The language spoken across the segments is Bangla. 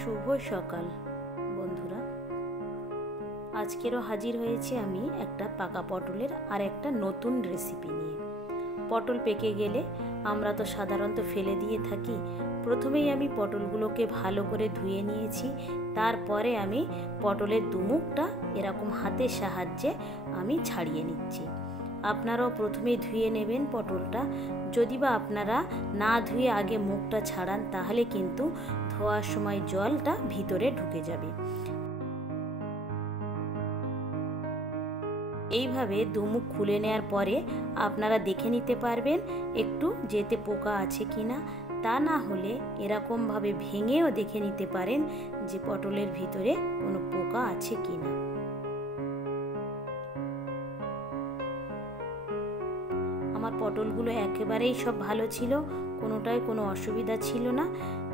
শুভ সকাল বন্ধুরা, আজকেরও হাজির হয়েছি আমি একটা পাকা পটলের আর একটা নতুন রেসিপি নিয়ে। পটল পেকে গেলে আমরা তো সাধারণত ফেলে দিয়ে থাকি। প্রথমেই আমি পটলগুলোকে ভালো করে ধুয়ে নিয়েছি। তারপরে আমি পটলের দুমুখটা এরকম হাতের সাহায্যে আমি ছাড়িয়ে নিচ্ছি। আপনারাও প্রথমেই ধুয়ে নেবেন পটলটা। যদি বা আপনারা না ধুয়ে আগে মুখটা ছাড়ান তাহলে কিন্তু ধোয়ার সময় জলটা ভিতরে ঢুকে যাবে। এইভাবে দুমুখ খুলে নেওয়ার পরে আপনারা দেখে নিতে পারবেন একটু যেতে পোকা আছে কিনা। তা না হলে এরকমভাবে ভেঙেও দেখে নিতে পারেন যে পটলের ভিতরে কোনো পোকা আছে কিনা। আমার পটলগুলো একেবারেই সব ভালো ছিল, কোনোটাই কোনো অসুবিধা ছিল না।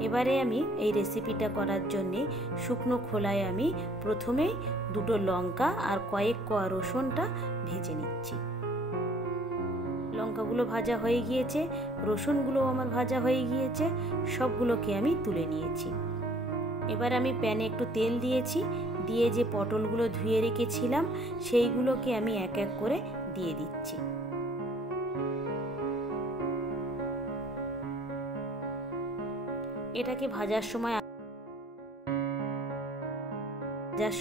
এবারে আমি এই রেসিপিটা করার জন্যে শুকনো খোলায় আমি প্রথমেই দুটো লঙ্কা আর কয়েক কোয়া রসুনটা ভেজে নিচ্ছি। লঙ্কাগুলো ভাজা হয়ে গিয়েছে, রসুনগুলো আমার ভাজা হয়ে গিয়েছে, সবগুলোকে আমি তুলে নিয়েছি। এবার আমি প্যানে একটু তেল দিয়েছি, দিয়ে যে পটলগুলো ধুয়ে রেখেছিলাম সেইগুলোকে আমি এক এক করে দিয়ে দিচ্ছি। এটাকে ভাজার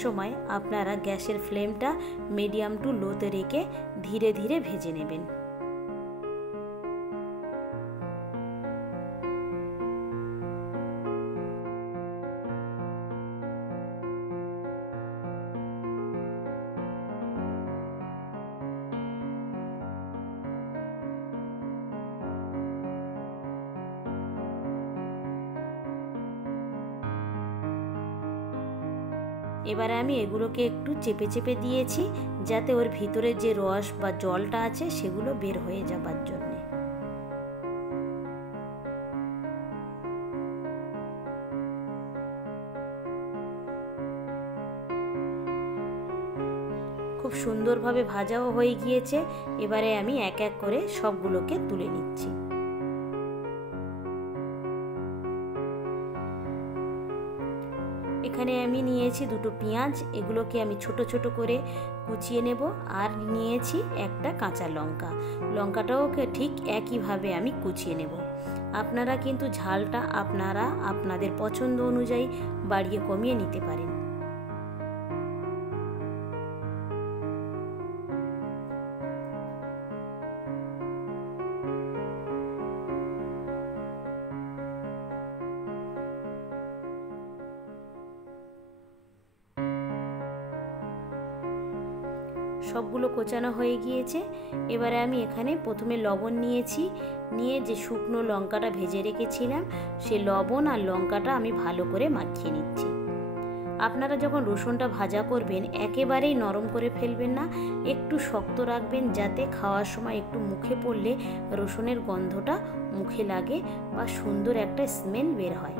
সময় আপনারা গ্যাসের ফ্লেমটা মিডিয়াম টু লোতে রেখে ধীরে ধীরে ভেজে নেবেন। এবারে আমি এগুলোকে একটু চেপে চেপে দিয়েছি যাতে ওর ভিতরে যে রস বা জলটা আছে সেগুলো বের হয়ে যাবার জন্য। খুব সুন্দরভাবে ভাজাও হয়ে গিয়েছে। এবারে আমি এক এক করে সবগুলোকে তুলে নিচ্ছি। এখানে আমি নিয়েছি দুটো পেঁয়াজ, এগুলোকে আমি ছোট ছোট করে কুচিয়ে নেব। আর নিয়েছি একটা কাঁচা লঙ্কা, লঙ্কাটাওকে ঠিক একইভাবে আমি কুচিয়ে নেব। আপনারা কিন্তু ঝালটা আপনাদের পছন্দ অনুযায়ী বাড়িয়ে কমিয়ে নিতে পারেন। সবগুলো কোচানো হয়ে গিয়েছে। এবারে আমি এখানে প্রথমে লবণ নিয়েছি, নিয়ে যে শুকনো লঙ্কাটা ভেজে রেখেছিলাম সেই লবণ আর লঙ্কাটা আমি ভালো করে মাখিয়ে নিচ্ছি। আপনারা যখন রসুনটা ভাজা করবেন একেবারেই নরম করে ফেলবেন না, একটু শক্ত রাখবেন যাতে খাওয়ার সময় একটু মুখে পড়লে রসুনের গন্ধটা মুখে লাগে বা সুন্দর একটা স্মেল বের হয়।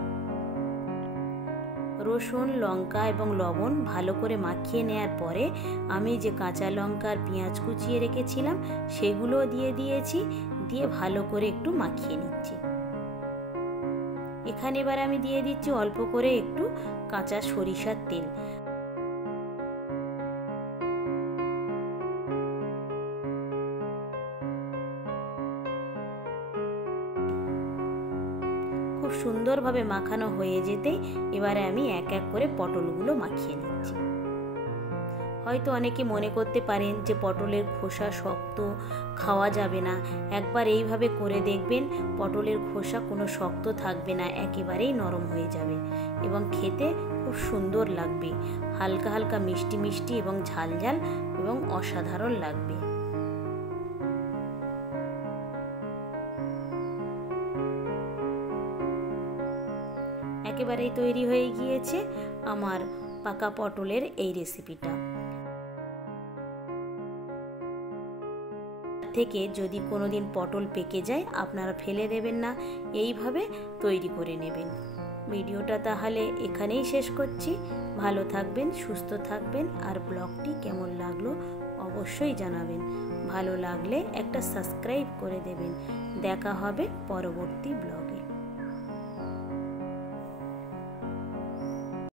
রসুন, লঙ্কা এবং লবণ ভালো করে মাখিয়ে নেওয়ার পরে আমি যে কাঁচা লঙ্কা আর পেঁয়াজ কুচিয়ে রেখেছিলাম সেগুলো দিয়ে দিয়েছি, দিয়ে ভালো করে একটু মাখিয়ে নিচ্ছি। এখানে এবার আমি দিয়ে দিচ্ছি অল্প করে একটু কাঁচা সরিষার তেল। খুব সুন্দরভাবে মাখানো হয়ে যেতে এবারে আমি এক এক করে পটলগুলো মাখিয়ে নিচ্ছি। হয়তো অনেকে মনে করতে পারেন যে পটলের খোসা শক্ত, খাওয়া যাবে না। একবার এইভাবে করে দেখবেন, পটলের খোসা কোনো শক্ত থাকবে না, একেবারেই নরম হয়ে যাবে এবং খেতে খুব সুন্দর লাগবে। হালকা হালকা মিষ্টি মিষ্টি এবং ঝাল ঝাল এবং অসাধারণ লাগবে। একেবারেই তৈরি হয়ে গিয়েছে আমার পাকা পটলের এই রেসিপিটা। থেকে যদি কোনোদিন পটল পেকে যায় আপনারা ফেলে দেবেন না, এইভাবে তৈরি করে নেবেন। ভিডিওটা তাহলে এখানেই শেষ করছি। ভালো থাকবেন, সুস্থ থাকবেন, আর ব্লগটি কেমন লাগলো অবশ্যই জানাবেন। ভালো লাগলে একটা সাবস্ক্রাইব করে দেবেন। দেখা হবে পরবর্তী ব্লগে।